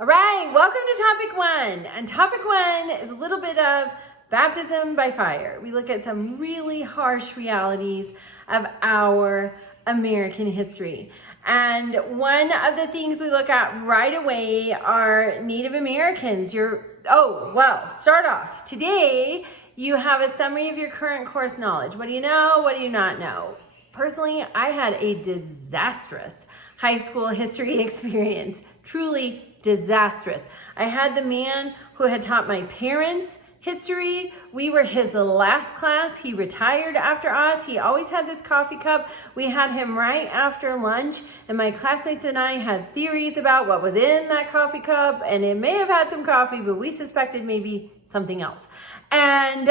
All right, welcome to topic one. And topic one is a little bit of baptism by fire. We look at some really harsh realities of our American history. And one of the things we look at right away are Native Americans. Start off. Today, you have a summary of your current course knowledge. What do you know? What do you not know? Personally, I had a disastrous high school history experience. Truly disastrous. I had the man who had taught my parents history. We were his last class. He retired after us. He always had this coffee cup. We had him right after lunch, and my classmates and I had theories about what was in that coffee cup, and it may have had some coffee, but we suspected maybe something else. And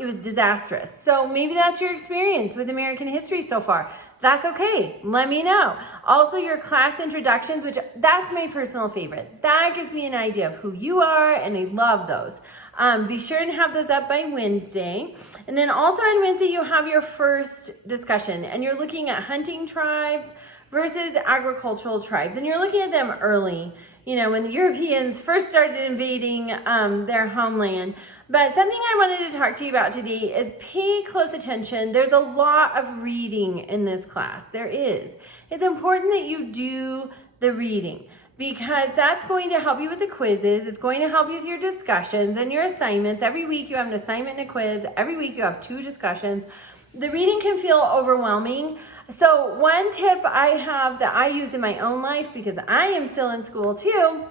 it was disastrous. So maybe that's your experience with American history so far. That's okay. Let me know. Also, your class introductions, which that's my personal favorite. That gives me an idea of who you are, and I love those. Be sure and have those up by Wednesday. And then also on Wednesday, you have your first discussion, and you're looking at hunting tribes versus agricultural tribes. And you're looking at them early, when the Europeans first started invading their homeland. But something I wanted to talk to you about today is pay close attention. There's a lot of reading in this class. There is. It's important that you do the reading because that's going to help you with the quizzes. It's going to help you with your discussions and your assignments. Every week you have an assignment and a quiz. Every week you have 2 discussions. The reading can feel overwhelming. So one tip I have that I use in my own life, because I am still in school too,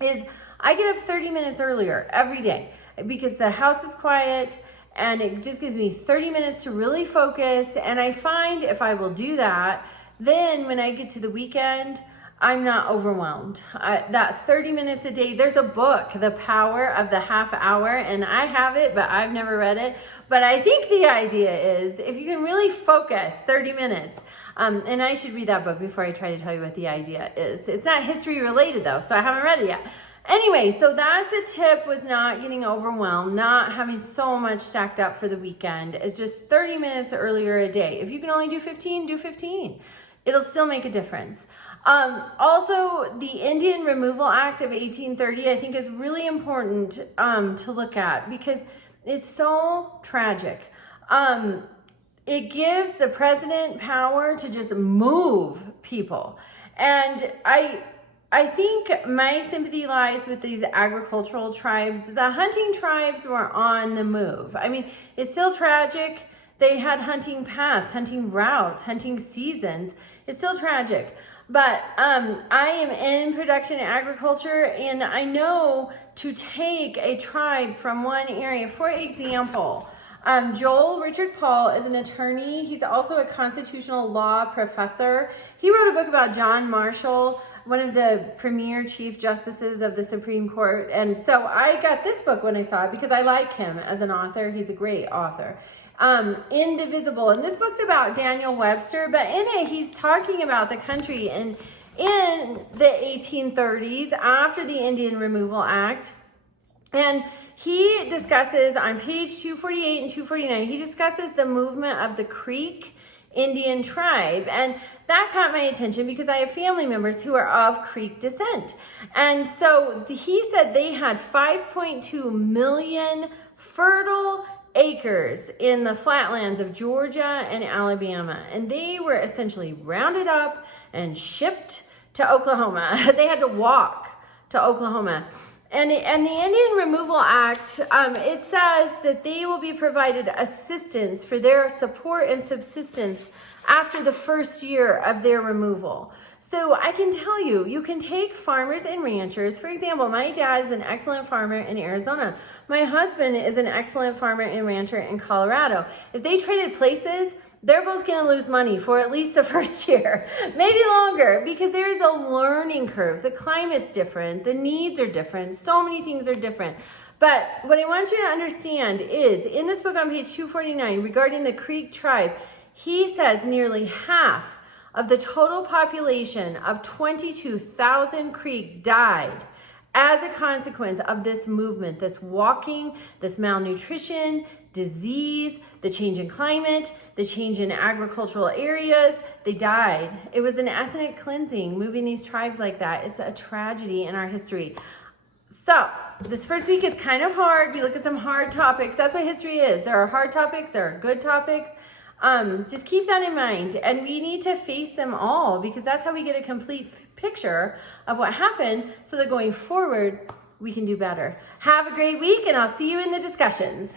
is I get up 30 minutes earlier every day, because the house is quiet and it just gives me 30 minutes to really focus. And I find if I will do that, then when I get to the weekend, I'm not overwhelmed. That 30 minutes a day, there's a book, The Power of the Half Hour, and I have it, but I've never read it. But I think the idea is if you can really focus 30 minutes, and I should read that book before I try to tell you what the idea is. It's not history related though, so I haven't read it yet. Anyway, so that's a tip with not getting overwhelmed, not having so much stacked up for the weekend. It's just 30 minutes earlier a day. If you can only do 15, do 15. It'll still make a difference. Also, the Indian Removal Act of 1830, I think is really important to look at because it's so tragic. It gives the president power to just move people. And I think my sympathy lies with these agricultural tribes. The hunting tribes were on the move. I mean, it's still tragic. They had hunting paths, hunting routes, hunting seasons. It's still tragic. But I am in production agriculture, and I know to take a tribe from one area. For example, Joel Richard Paul is an attorney. He's also a constitutional law professor. He wrote a book about John Marshall, one of the premier chief justices of the Supreme Court. And so I got this book when I saw it because I like him as an author. He's a great author. Indivisible. And this book's about Daniel Webster, but in it, he's talking about the country in the 1830s after the Indian Removal Act. And he discusses on page 248 and 249, he discusses the movement of the Creek Indian tribe. And that caught my attention because I have family members who are of Creek descent. And so he said they had 5.2 million fertile acres in the flatlands of Georgia and Alabama. And they were essentially rounded up and shipped to Oklahoma. They had to walk to Oklahoma. And the Indian Removal Act, it says that they will be provided assistance for their support and subsistence after the first year of their removal. So I can tell you, you can take farmers and ranchers. For example, my dad is an excellent farmer in Arizona. My husband is an excellent farmer and rancher in Colorado. If they traded places, they're both going to lose money for at least the first year, maybe longer, because there's a learning curve. The climate's different. The needs are different. So many things are different. But what I want you to understand is in this book on page 249 regarding the Creek tribe, he says nearly half of the total population of 22,000 Creek died as a consequence of this movement, this walking, this malnutrition, disease, the change in climate, the change in agricultural areas. They died. It was an ethnic cleansing, moving these tribes like that. It's a tragedy in our history. So this first week is kind of hard. We look at some hard topics. That's what history is. There are hard topics. There are good topics. Just keep that in mind. And we need to face them all because that's how we get a complete picture of what happened so that going forward, we can do better. Have a great week and I'll see you in the discussions.